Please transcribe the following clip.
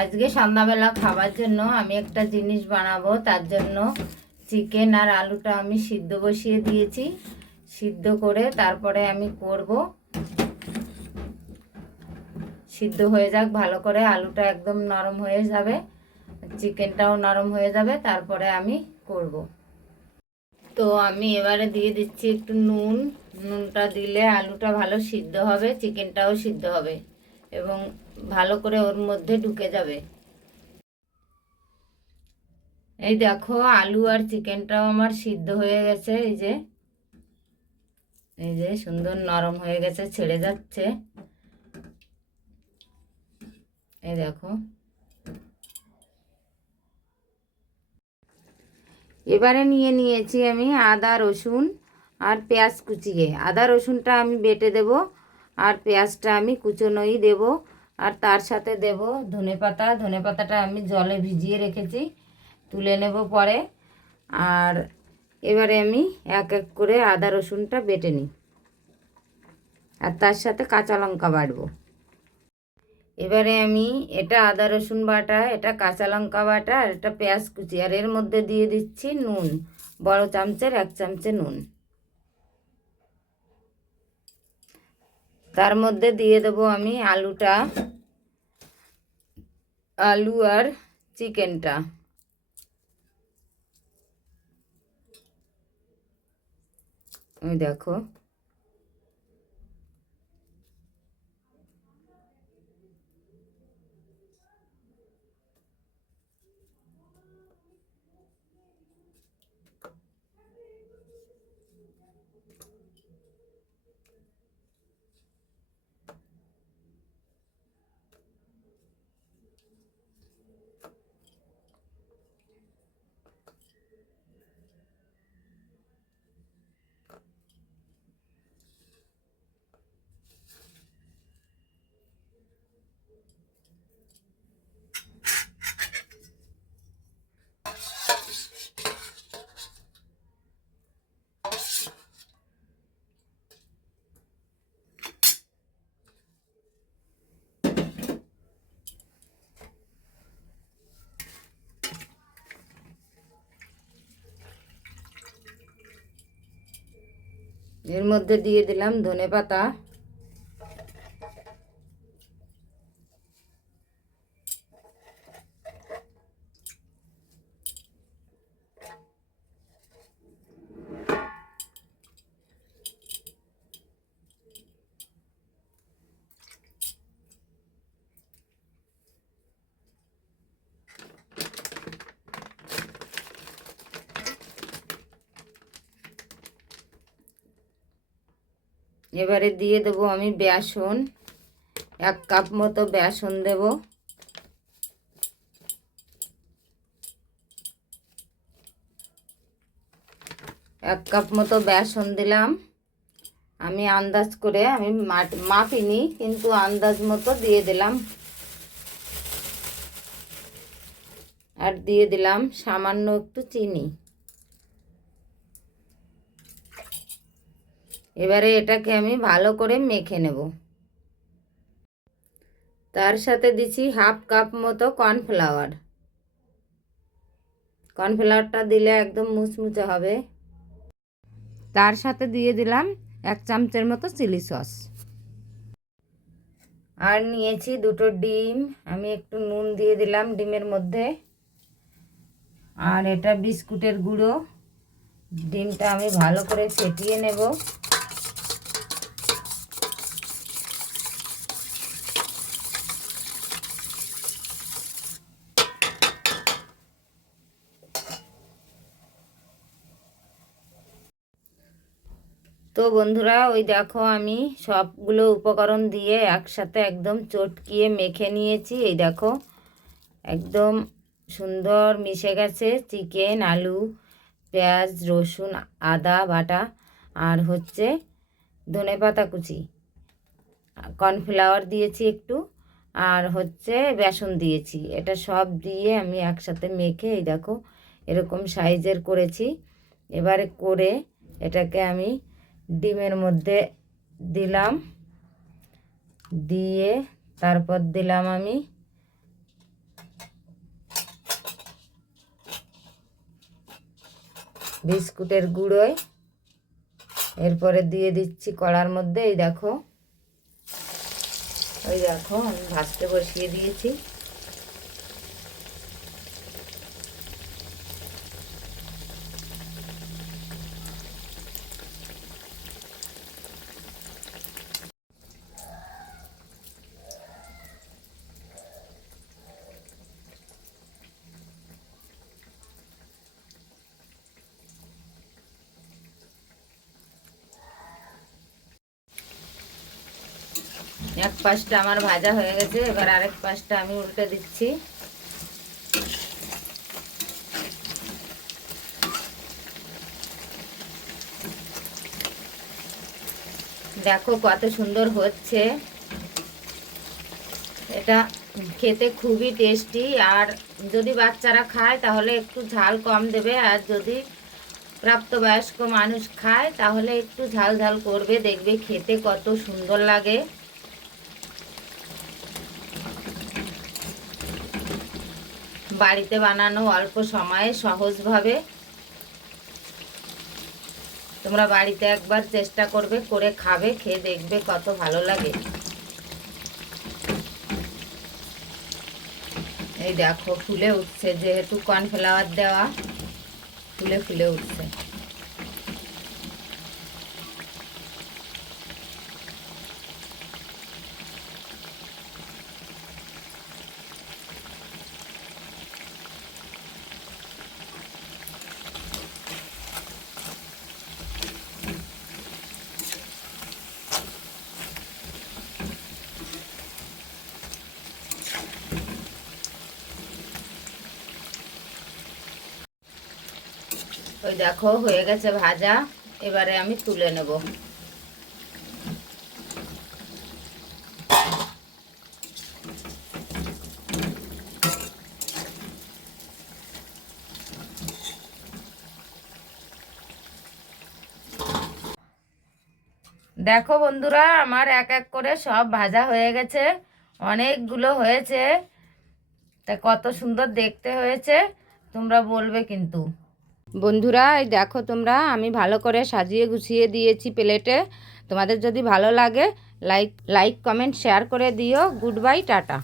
আজকে সন্ধ্যাবেলা খাবার জন্য আমি একটা জিনিস বানাবো, তার জন্য চিকেন আর আলুটা আমি সিদ্ধ বসিয়ে দিয়েছি। সিদ্ধ করে তারপরে আমি করব। সিদ্ধ হয়ে যাক, ভালো করে আলুটা একদম নরম হয়ে যাবে। চিকেনটাও নরম হয়ে যাবে, তারপরে আমি করব। তো আমি এবারে দিয়ে দিচ্ছি একটু নুন। নুনটা দিলে আলুটা ভালো সিদ্ধ হবে, চিকেনটাও সিদ্ধ হবে। এবং ভালো করে ওর মধ্যে ঢুকে যাবে। এই দেখো, আলু আর চিকেনটাও আমার সিদ্ধ হয়ে গেছে, এই যে। এই যে, সুন্দর নরম হয়ে গেছে, ছেড়ে যাচ্ছে। এই দেখো। এবারে নিয়ে নিয়েছি আমি আদা, রসুন আর পেঁয়াজ কুচিয়ে। আদা, রসুনটা আমি বেটে দেব আর পেঁয়াজটা আমি কুচোনোই দেব। আর তার সাথে দেব ধনে পাতা। ধনে পাতাটা আমি জলে ভিজিয়ে রেখেছি, তুলে নেব পরে। আর এবারে আমি এক এক করে আদা রসুনটা বেটে নিই। আর তার সাথে কাঁচা লঙ্কা বাটবো। এবারে আমি এটা আদা রসুন বাটা, এটা কাঁচা লঙ্কা বাটা আর এটা পেঁয়াজ কুচি। আর এর মধ্যে দিয়ে দিচ্ছি নুন, বড় চামচের এক চামচে নুন। তার মধ্যে দিয়ে দেবো আমি আলুটা আলু আর চিকেনটা। দেখো। এর মধ্যে দিয়ে দিলাম ধনে পাতা। এবারে দিয়ে দেবো আমি বেসন। এক কাপ মতো বেসন দেব। এক কাপ মতো বেসন দিলাম। আমি আন্দাজ করে আমি মাপিনি, কিন্তু আন্দাজ মতো দিয়ে দিলাম। আর দিয়ে দিলাম সামান্য একটু চিনি। এবারে এটাকে আমি ভালো করে মেখে নেব। তার সাথে দিচ্ছি হাফ কাপ মতো কর্নফ্লাওয়ার। কর্নফ্লাওয়ারটা দিলে একদম মুচমুচে হবে। তার সাথে দিয়ে দিলাম এক চামচের মতো চিলি সস। আর নিয়েছি দুটো ডিম। আমি একটু নুন দিয়ে দিলাম ডিমের মধ্যে। আর এটা বিস্কুটের গুঁড়ো। ডিমটা আমি ভালো করে ফেটিয়ে নেব। তো বন্ধুরা, ওই দেখো আমি সবগুলো উপকরণ দিয়ে একসাথে একদম চটকিয়ে মেখে নিয়েছি। এই দেখো, একদম সুন্দর মিশে গেছে চিকেন, আলু, পেঁয়াজ, রসুন, আদা, বাটা আর হচ্ছে ধনে পাতা কুচি। কর্নফ্লাওয়ার দিয়েছি একটু আর হচ্ছে বেসন দিয়েছি। এটা সব দিয়ে আমি একসাথে মেখে, এই দেখো, এরকম সাইজের করেছি। এবারে করে এটাকে আমি ডিমের মধ্যে দিলাম, দিয়ে তারপর দিলাম আমি বিস্কুটের গুঁড়োয়। এরপরে দিয়ে দিচ্ছি কড়ার মধ্যে, এই দেখো। ওই দেখো, আমি ভাজতে বসিয়ে দিয়েছি। এক পাশটা আমার ভাজা হয়ে গেছে, এবার আরেক পাশটা আমি উল্টে দিচ্ছি। দেখো কত সুন্দর হচ্ছে। এটা খেতে খুবই টেস্টি, আর যদি বাচ্চারা খায় তাহলে একটু ঝাল কম দেবে, আর যদি প্রাপ্তবয়স্ক মানুষ খায় তাহলে একটু ঝাল ঝাল করবে, দেখবে খেতে কত সুন্দর লাগে। বাড়িতে বানানো অল্প সময়ে সহজভাবে। তোমরা বাড়িতে একবার চেষ্টা করবে, করে খাবে, খেয়ে দেখবে কত ভালো লাগে। এই দেখো, ফুলে উঠছে, যেহেতু কর্নফ্লাওয়ার দেওয়া, ফুলে ফুলে উঠছে। ওই দেখো, হয়ে গেছে ভাজা। এবারে আমি তুলে নেব। দেখো বন্ধুরা, আমার এক এক করে সব ভাজা হয়ে গেছে। অনেকগুলো হয়েছে। তা কত সুন্দর দেখতে হয়েছে। তোমরা বলবে কিন্তু। বন্ধুরা, এই দেখো তোমরা, আমি ভালো করে সাজিয়ে গুছিয়ে দিয়েছি প্লেটে। তোমাদের যদি ভালো লাগে, লাইক লাইক, কমেন্ট, শেয়ার করে দিও। Good bye, tata.